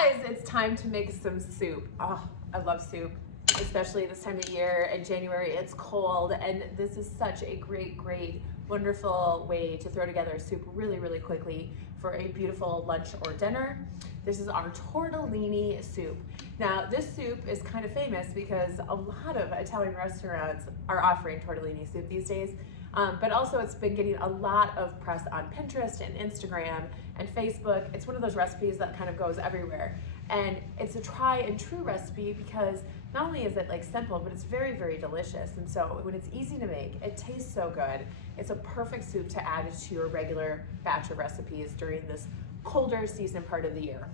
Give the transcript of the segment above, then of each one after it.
guys, it's time to make some soup. Oh, I love soup, especially this time of year. In January, it's cold, and this is such a great, wonderful way to throw together a soup really quickly for a beautiful lunch or dinner. This is our tortellini soup. Now, this soup is kind of famous because a lot of Italian restaurants are offering tortellini soup these days. But also it's been getting a lot of press on Pinterest and Instagram and Facebook. It's one of those recipes that kind of goes everywhere. And it's a try and true recipe because not only is it like simple, but it's very delicious. And so when it's easy to make, it tastes so good. It's a perfect soup to add to your regular batch of recipes during this colder season part of the year.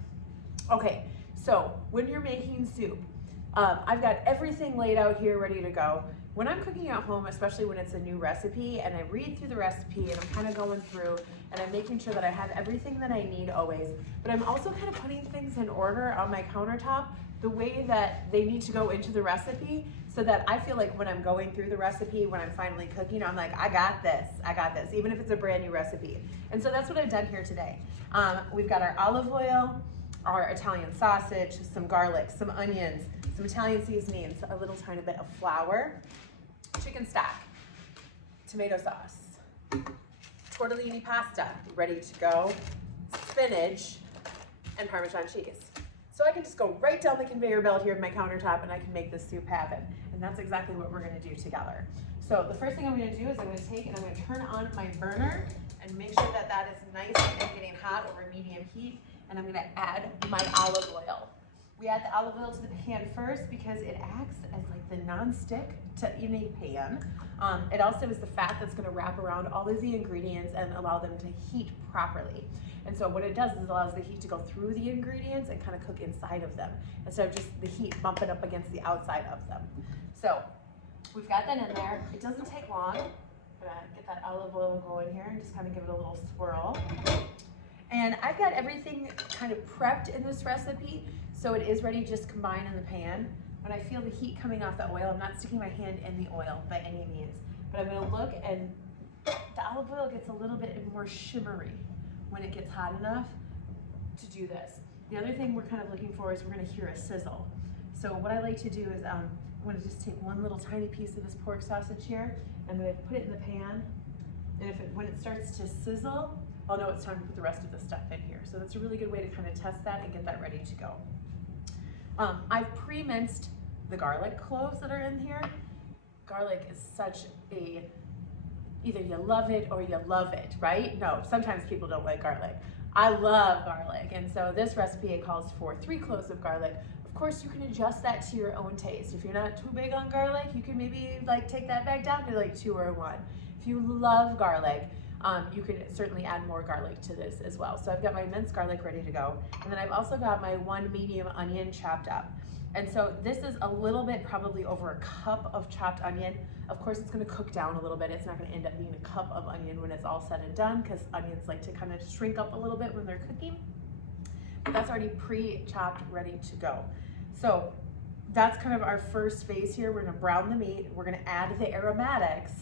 Okay, so when you're making soup, I've got everything laid out here ready to go. When I'm cooking at home, especially when it's a new recipe and I read through the recipe and I'm kind of going through and I'm making sure that I have everything that I need always, but I'm also kind of putting things in order on my countertop the way that they need to go into the recipe so that I feel like when I'm going through the recipe, when I'm finally cooking, I'm like, I got this, even if it's a brand new recipe. And so that's what I've done here today. We've got our olive oil, our Italian sausage, some garlic, some onions, some Italian seasonings, a little tiny bit of flour, chicken stock, tomato sauce, tortellini pasta, ready to go, spinach, and Parmesan cheese. So I can just go right down the conveyor belt here in my countertop and I can make this soup happen. And that's exactly what we're gonna do together. So the first thing I'm gonna do is I'm gonna take and I'm gonna turn on my burner and make sure that that is nice and getting hot over medium heat. And I'm gonna add my olive oil. We add the olive oil to the pan first because it acts as like the non-stick in a pan. It also is the fat that's gonna wrap around all of the ingredients and allow them to heat properly. And so what it does is it allows the heat to go through the ingredients and kind of cook inside of them instead of just the heat bumping up against the outside of them. So we've got that in there. It doesn't take long. I'm gonna get that olive oil going here and just kind of give it a little swirl. And I've got everything kind of prepped in this recipe, so it is ready to just combine in the pan. When I feel the heat coming off the oil, I'm not sticking my hand in the oil by any means, but I'm gonna look and the olive oil gets a little bit more shimmery when it gets hot enough to do this. The other thing we're kind of looking for is we're gonna hear a sizzle. So what I like to do is I'm gonna just take one little tiny piece of this pork sausage here, I'm gonna put it in the pan, and when it starts to sizzle, I'll know it's time to put the rest of the stuff in here. So that's a really good way to kind of test that and get that ready to go. I've pre-minced the garlic cloves that are in here. Garlic is such a, either you love it or you love it, right? No, sometimes people don't like garlic. I love garlic, and so this recipe it calls for 3 cloves of garlic. Of course, you can adjust that to your own taste. If you're not too big on garlic, you can maybe like take that back down to like 2 or 1. If you love garlic, you can certainly add more garlic to this as well. So I've got my minced garlic ready to go. And then I've also got my 1 medium onion chopped up. And so this is a little bit, probably over a cup of chopped onion. Of course, it's gonna cook down a little bit. It's not gonna end up being a cup of onion when it's all said and done because onions like to kind of shrink up a little bit when they're cooking. But that's already pre-chopped, ready to go. So that's kind of our first phase here. We're gonna brown the meat. We're gonna add the aromatics.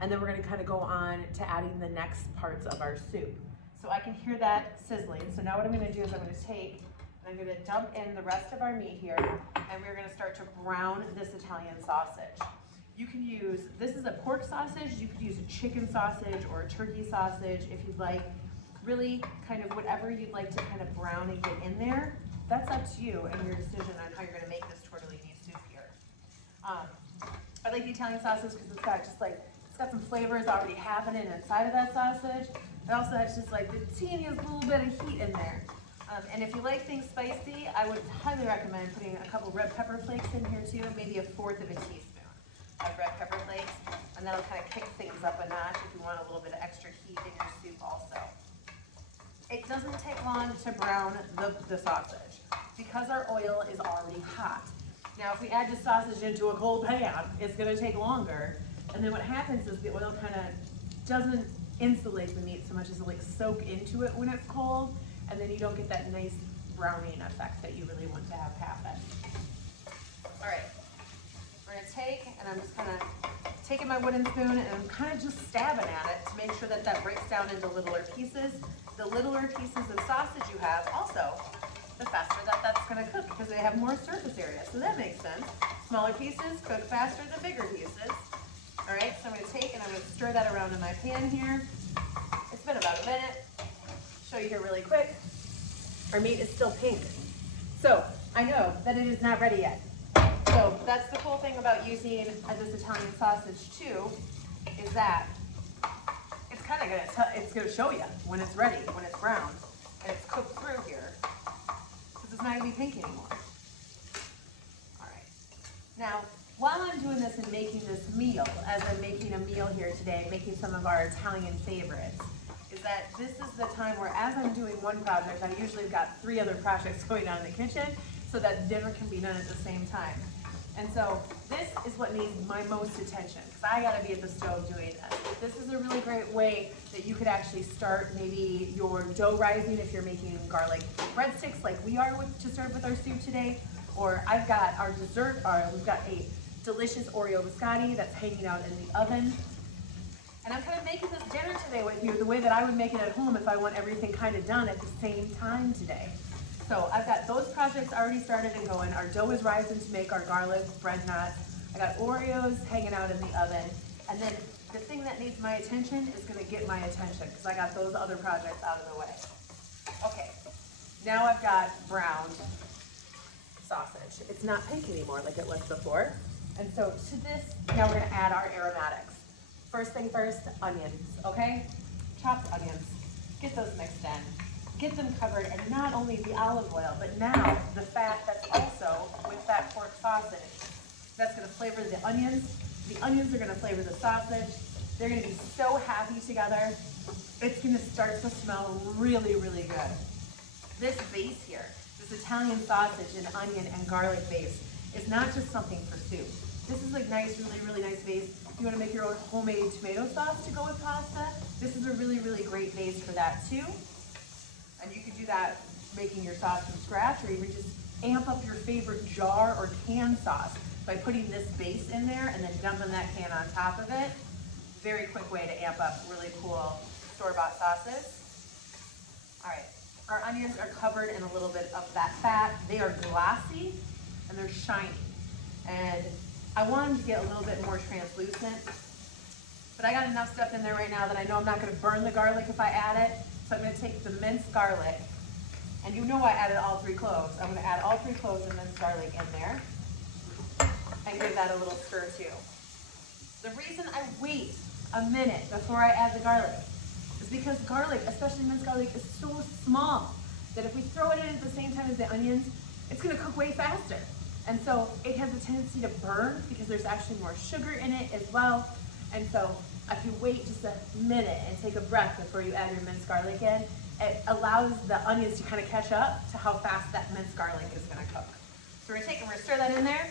And then we're gonna kind of go on to adding the next parts of our soup. So I can hear that sizzling. So now what I'm gonna do is I'm gonna take, and I'm gonna dump in the rest of our meat here, and we're gonna start to brown this Italian sausage. You can use, this is a pork sausage, you could use a chicken sausage or a turkey sausage if you'd like. Really kind of whatever you'd like to kind of brown and get in there, that's up to you and your decision on how you're gonna make this tortellini soup here. I like the Italian sausage because it's got just like, got some flavors already happening inside of that sausage. It also has just like the teeniest little bit of heat in there. And if you like things spicy, I would highly recommend putting a couple red pepper flakes in here too, maybe 1/4 of a teaspoon of red pepper flakes, and that'll kind of kick things up a notch if you want a little bit of extra heat in your soup also. It doesn't take long to brown the sausage because our oil is already hot. Now if we add the sausage into a cold pan, it's gonna take longer. And then what happens is the oil kind of doesn't insulate the meat so much as it like soak into it when it's cold, and then you don't get that nice browning effect that you really want to have happen. All right, we're gonna take, and I'm just kind of taking my wooden spoon and I'm kind of just stabbing at it to make sure that that breaks down into littler pieces. The littler pieces of sausage you have also, the faster that gonna cook because they have more surface area. So that makes sense. Smaller pieces cook faster than bigger pieces. All right, so I'm gonna take and I'm gonna stir that around in my pan here. It's been about a minute. Show you here really quick. Our meat is still pink. So I know that it is not ready yet. So that's the cool thing about using this Italian sausage too, is that it's kind of gonna show you when it's ready, when it's browned, and it's cooked through here, because it's not gonna be pink anymore. All right. Now, while I'm doing this and making this meal, as I'm making a meal here today, making some of our Italian favorites, is that this is the time where as I'm doing one project, I usually have got 3 other projects going on in the kitchen, so that dinner can be done at the same time. And so this is what needs my most attention, because I gotta be at the stove doing this. This is a really great way that you could actually start maybe your dough rising if you're making garlic breadsticks like we are to serve with our soup today. Or I've got our dessert, we've got a delicious Oreo biscotti that's hanging out in the oven. And I'm kind of making this dinner today with you the way that I would make it at home if I want everything kind of done at the same time today. So I've got those projects already started and going. Our dough is rising to make our garlic bread knots. I got Oreos hanging out in the oven. And then the thing that needs my attention is gonna get my attention because I got those other projects out of the way. Okay, now I've got browned sausage. It's not pink anymore like it was before. And so to this, now we're gonna add our aromatics. First thing first, onions, okay? Chopped onions, get those mixed in. Get them covered, and not only the olive oil, but now the fat that's also with that pork sausage. That's gonna flavor the onions. The onions are gonna flavor the sausage. They're gonna be so happy together. It's gonna start to smell really, really good. This base here, this Italian sausage and onion and garlic base, is not just something for soup. This is like nice, really, really nice base. If you wanna make your own homemade tomato sauce to go with pasta, this is a really, really great base for that too. And you could do that making your sauce from scratch, or even just amp up your favorite jar or can sauce by putting this base in there and then dumping that can on top of it. Very quick way to amp up really cool store-bought sauces. All right, our onions are covered in a little bit of that fat. They are glossy and they're shiny. And I want them to get a little bit more translucent, but I got enough stuff in there right now that I know I'm not gonna burn the garlic if I add it. So I'm gonna take the minced garlic, and you know I added all 3 cloves. I'm gonna add all 3 cloves of minced garlic in there and give that a little stir too. The reason I wait a minute before I add the garlic is because garlic, especially minced garlic, is so small that if we throw it in at the same time as the onions, it's gonna cook way faster. And so it has a tendency to burn because there's actually more sugar in it as well. And so if you wait just a minute and take a breath before you add your minced garlic in, it allows the onions to kind of catch up to how fast that minced garlic is gonna cook. So we're gonna stir that in there.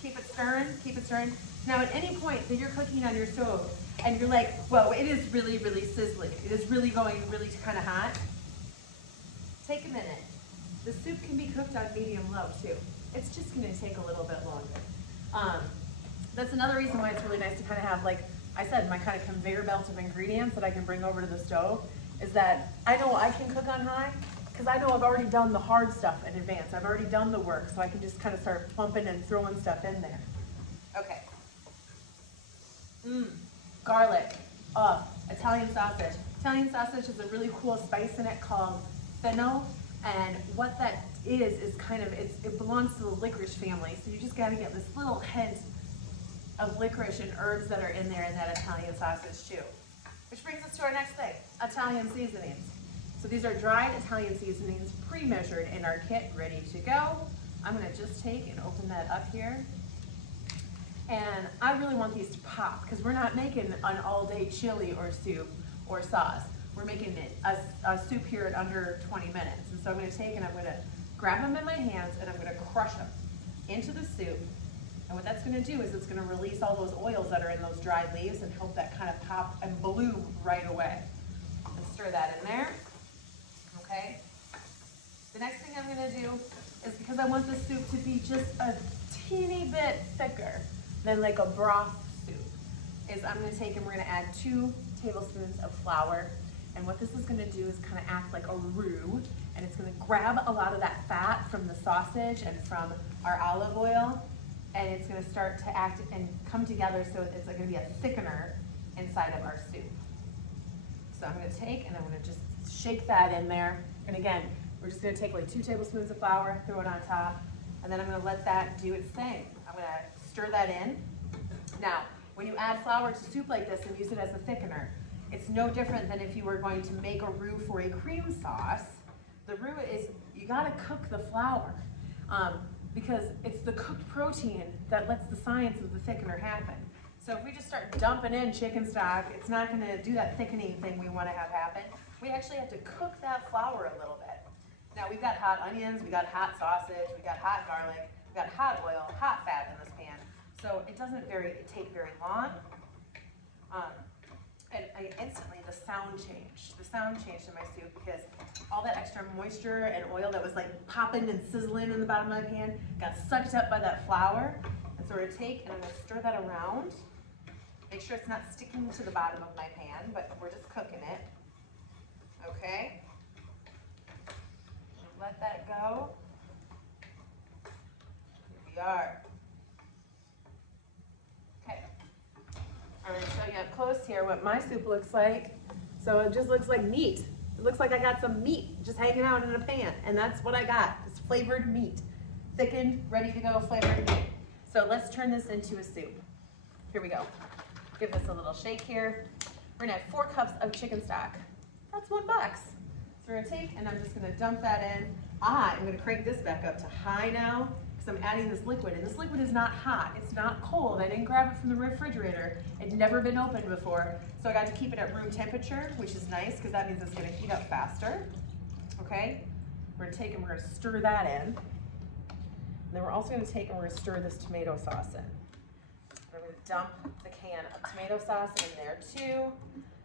Keep it stirring, keep it stirring. Now at any point that you're cooking on your stove and you're like, well, it is really, really sizzling. It is really going really kind of hot. Take a minute. The soup can be cooked on medium low too. It's just gonna take a little bit longer. That's another reason why it's really nice to kind of have, like I said, my kind of conveyor belt of ingredients that I can bring over to the stove, is that I know I can cook on high because I know I've already done the hard stuff in advance. I've already done the work, so I can just kind of start plumping and throwing stuff in there. Okay. Garlic. Italian sausage. Italian sausage has a really cool spice in it called fennel, and what that is kind of, it belongs to the licorice family, so you just gotta get this little hint of licorice and herbs that are in there in that Italian sausage too. Which brings us to our next thing, Italian seasonings. So these are dried Italian seasonings, pre-measured in our kit, ready to go. I'm gonna just take and open that up here. And I really want these to pop because we're not making an all-day chili or soup or sauce. We're making it a soup here in under 20 minutes. And so I'm gonna take and I'm gonna grab them in my hands and I'm gonna crush them into the soup. And what that's gonna do is it's gonna release all those oils that are in those dried leaves and help that kind of pop and bloom right away. And stir that in there, okay? The next thing I'm gonna do is, because I want the soup to be just a teeny bit thicker than like a broth soup, is I'm gonna take and we're gonna add 2 tablespoons of flour. And what this is gonna do is kind of act like a roux, and it's gonna grab a lot of that fat from the sausage and from our olive oil, and it's gonna start to act and come together, so it's gonna be a thickener inside of our soup. So I'm gonna take and I'm gonna just shake that in there. And again, we're just gonna take like 2 tablespoons of flour, throw it on top, and then I'm gonna let that do its thing. I'm gonna stir that in. Now, when you add flour to soup like this and use it as a thickener, it's no different than if you were going to make a roux for a cream sauce. The roux is, you gotta cook the flour because it's the cooked protein that lets the science of the thickener happen. So if we just start dumping in chicken stock, it's not gonna do that thickening thing we wanna have happen. We actually have to cook that flour a little bit. Now we've got hot onions, we got hot sausage, we got hot garlic, we got hot oil, hot fat in this pan. So it doesn't take very long. And instantly the sound changed. The sound changed in my soup because all that extra moisture and oil that was like popping and sizzling in the bottom of my pan got sucked up by that flour. And so we're gonna take and I'm gonna stir that around. Make sure it's not sticking to the bottom of my pan, but we're just cooking it. Okay? Let that go. Here we are. Okay. I'm going to show you up close here what my soup looks like. So it just looks like meat. It looks like I got some meat just hanging out in a pan, and that's what I got. It's flavored meat. Thickened, ready to go flavored meat. So let's turn this into a soup. Here we go. Give this a little shake here. We're going to have 4 cups of chicken stock. That's $1. So we're going to take, and I'm just going to dump that in. I'm going to crank this back up to high now, because I'm adding this liquid, and this liquid is not hot, it's not cold. I didn't grab it from the refrigerator. It'd never been opened before, so I got to keep it at room temperature, which is nice because that means it's going to heat up faster. Okay, we're going to take and we're going to stir that in. And then we're also going to take and we're going to stir this tomato sauce in. We're going to dump the can of tomato sauce in there too.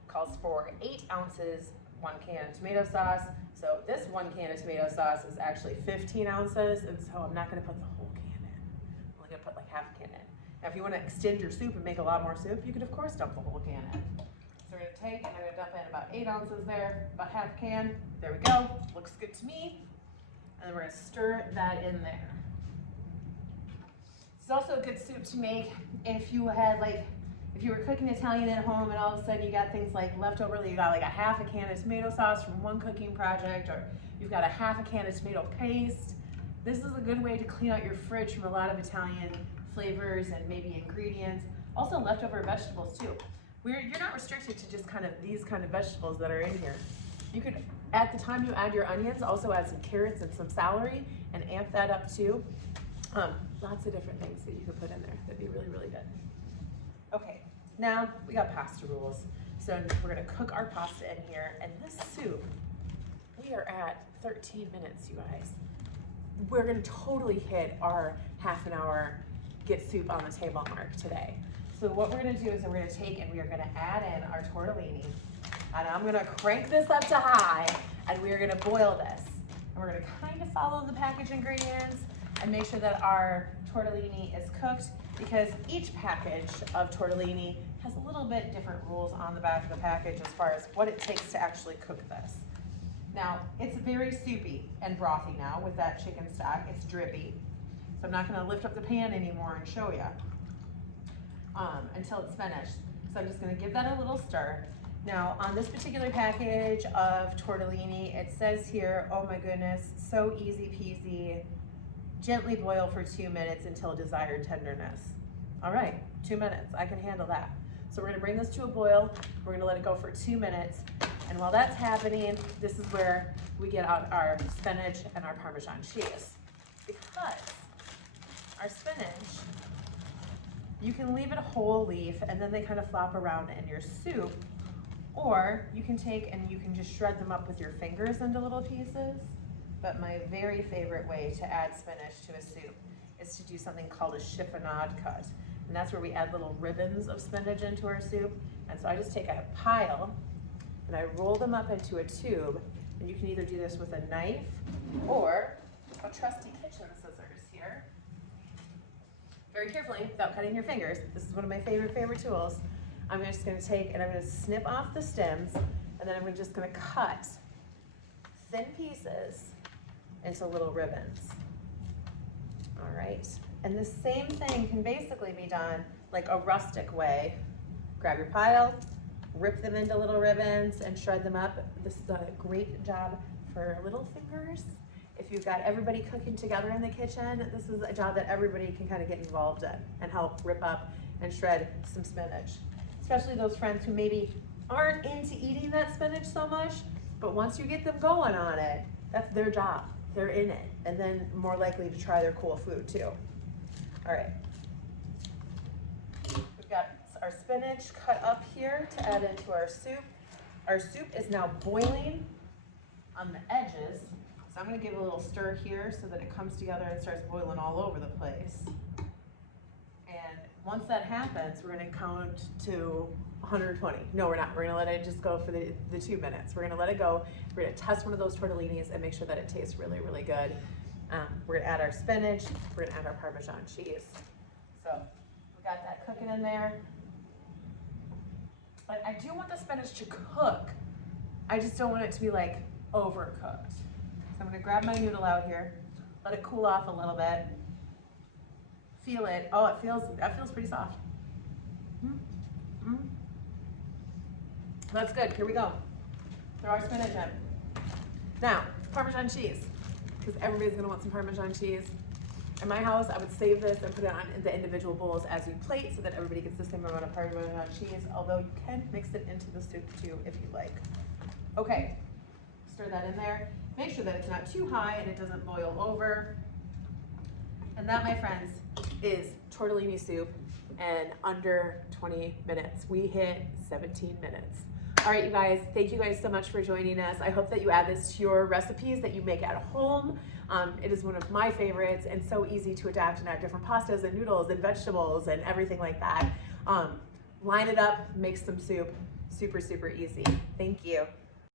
Calls for 8 ounces, 1 can of tomato sauce. So this 1 can of tomato sauce is actually 15 ounces, and so I'm not going to put the whole can in. I'm only going to put like half a can in. Now if you want to extend your soup and make a lot more soup, you could of course dump the whole can in. So we're going to take and I'm going to dump in about 8 ounces there, about half a can. There we go. Looks good to me. And then we're going to stir that in there. It's also a good soup to make if you had if you were cooking Italian at home and all of a sudden you got things like leftover, you got like a half a can of tomato sauce from one cooking project, or you've got a half a can of tomato paste. This is a good way to clean out your fridge from a lot of Italian flavors and maybe ingredients. Also leftover vegetables too. You're not restricted to just these kind of vegetables that are in here. You could, at the time you add your onions, also add some carrots and some celery and amp that up too. Lots of different things that you could put in there. That'd be really, really good. Okay, now we got pasta rules. So we're gonna cook our pasta in here, and this soup, we are at 13 minutes, you guys. We're gonna totally hit our half an hour get soup on the table mark today. So what we're gonna do is we're gonna take and we are gonna add in our tortellini, and I'm gonna crank this up to high, and we are gonna boil this. And we're gonna kind of follow the package ingredients and make sure that our tortellini is cooked, because each package of tortellini has a little bit different rules on the back of the package as far as what it takes to actually cook this. Now, it's very soupy and brothy now with that chicken stock. It's drippy. So I'm not gonna lift up the pan anymore and show you until it's finished. So I'm just gonna give that a little stir. Now, on this particular package of tortellini, it says here, oh my goodness, so easy peasy. Gently boil for 2 minutes until desired tenderness. All right, 2 minutes, I can handle that. So we're gonna bring this to a boil. We're gonna let it go for 2 minutes. And while that's happening, this is where we get out our spinach and our Parmesan cheese. Because our spinach, you can leave it a whole leaf and then they kind of flop around in your soup, or you can take and you can just shred them up with your fingers into little pieces. But my very favorite way to add spinach to a soup is to do something called a chiffonade cut. And that's where we add little ribbons of spinach into our soup. And so I just take a pile and I roll them up into a tube. And you can either do this with a knife or a trusty kitchen scissors here. Very carefully, without cutting your fingers. This is one of my favorite tools. I'm just gonna take and I'm gonna snip off the stems, and And then I'm just gonna cut thin pieces into little ribbons. All right, and the same thing can basically be done like a rustic way. Grab your pile, rip them into little ribbons and shred them up. This is a great job for little fingers. If you've got everybody cooking together in the kitchen, this is a job that everybody can kind of get involved in and help rip up and shred some spinach. Especially those friends who maybe aren't into eating that spinach so much, but once you get them going on it, that's their job. They're in it, and then more likely to try their cool food too. All right. We've got our spinach cut up here to add into our soup. Our soup is now boiling on the edges. So I'm gonna give it a little stir here so that it comes together and starts boiling all over the place. And once that happens, we're gonna count to 120. No, we're not. We're gonna let it just go for the 2 minutes. We're gonna let it go. We're gonna test one of those tortellinis and make sure that it tastes really, really good. We're gonna add our spinach. We're gonna add our Parmesan cheese. So we got that cooking in there. But I do want the spinach to cook. I just don't want it to be like overcooked. So I'm gonna grab my noodle out here, let it cool off a little bit. Feel it. Oh, that feels pretty soft. That's good. Here we go. Throw our spinach in. Now, Parmesan cheese, because everybody's gonna want some Parmesan cheese. In my house, I would save this and put it on the individual bowls as you plate so that everybody gets the same amount of Parmesan cheese, although you can mix it into the soup too if you like. Okay, stir that in there. Make sure that it's not too high and it doesn't boil over. And that, my friends, is tortellini soup in under 20 minutes. We hit 17 minutes. All right, you guys, thank you guys so much for joining us. I hope that you add this to your recipes that you make at home. It is one of my favorites and so easy to adapt and add different pastas and noodles and vegetables and everything like that. Line it up, make some soup. Super, super easy. Thank you.